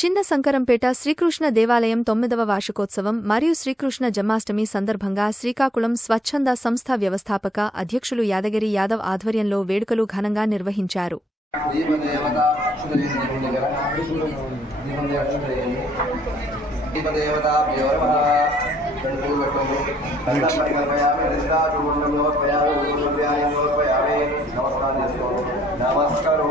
చిన్న సంకరంపేట శ్రీకృష్ణ దేవాలయం తొమ్మిదవ వార్షికోత్సవం మరియు శ్రీకృష్ణ జన్మాష్టమి సందర్భంగా శ్రీకాకుళం స్వచ్ఛంద సంస్థ వ్యవస్థాపక అధ్యక్షులు యాదగిరి యాదవ్ ఆధ్వర్యంలో వేడుకలు ఘనంగా నిర్వహించారు. నమస్కారం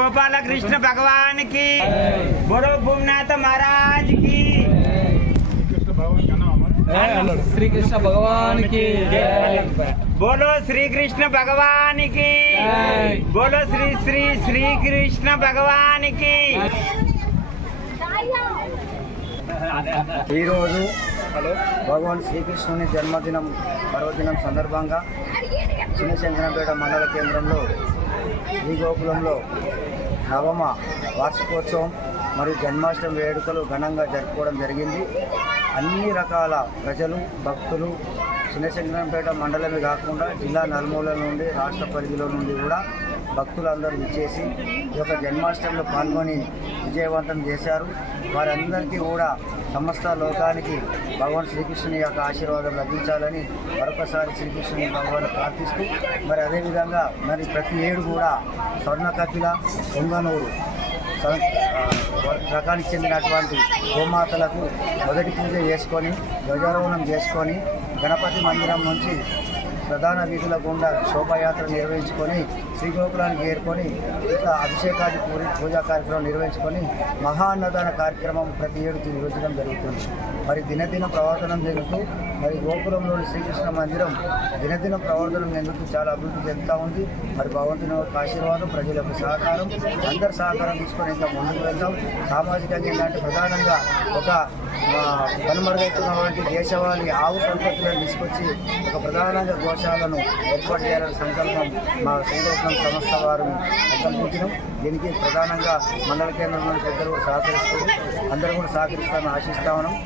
గోపాలకృష్ణ భగవానికి బొరవ భూమినాథ మహారాజ్కి శ్రీకృష్ణ భగవానికి. బోలో శ్రీకృష్ణ భగవానికి. బోలో శ్రీ శ్రీ శ్రీకృష్ణ భగవానికి. ఈరోజు భగవాన్ శ్రీకృష్ణుని జన్మదినం పర్వదినం సందర్భంగా చిన్నశంకరంపేట మండల కేంద్రంలో శ్రీగోకులంలో నవమ వార్షికోత్సవం మరియు జన్మాష్టమి వేడుకలు ఘనంగా జరుపుకోవడం జరిగింది. అన్ని రకాల ప్రజలు భక్తులు చిన్నశంకరంపేట మండలమే కాకుండా జిల్లా నలుమూల నుండి రాష్ట్ర పరిధిలో నుండి కూడా భక్తులందరూ విచ్చేసి ఈ యొక్క జన్మాష్టమిలో పాల్గొని విజయవంతం చేశారు. వారందరికీ కూడా సమస్త లోకానికి భగవాన్ శ్రీకృష్ణుని యొక్క ఆశీర్వాదం లభించాలని మరొకసారి శ్రీకృష్ణుని భగవాన్ ప్రార్థిస్తూ మరి అదేవిధంగా మరి ప్రతి ఏడు కూడా స్వర్ణ కపిల పొంగనూరు రకానికి చెందినటువంటి గోమాతలకు మొదటి పూజ చేసుకొని ధ్వజారోహణం చేసుకొని గణపతి మందిరం నుంచి ప్రధాన వీధుల గుండా శోభాయాత్ర నిర్వహించుకొని శ్రీగోకులానికి చేరుకొని ఇట్లా అభిషేకాది పూరి పూజా కార్యక్రమం నిర్వహించుకొని మహా అన్నదాన కార్యక్రమం ప్రతి ఏడు నిర్వహించడం జరుగుతుంది. మరి దినదిన ప్రవర్తనం జరుగుతూ మరి గోకులంలోని శ్రీకృష్ణ మందిరం దినదిన ప్రవర్తనం ఎందుకు? చాలా అభివృద్ధి చెందుతూ ఉంది. మరి భగవంతుని యొక్క ఆశీర్వాదం ప్రజల యొక్క సహకారం అందరి సహకారం తీసుకొని ఇంకా ముందుకు వెళ్తాం సామాజికంగా ఏంటంటే ప్రధానంగా ఒక ఆ, కనుమరుగైతున్నటువంటి దేశవాళి ఆవు సంపత్తులను తీసుకొచ్చి ఒక ప్రధానంగా పాఠశాలను ఏర్పాటు చేయాలని సంకల్పం మా శ్రీగోకులం సంస్థ వారు సంకల్పించడం దీనికి ప్రధానంగా మండల కేంద్రంలో పెద్దలు కూడా సహకరిస్తూ అందరూ కూడా సహకరిస్తామని ఆశిస్తా ఉన్నాం.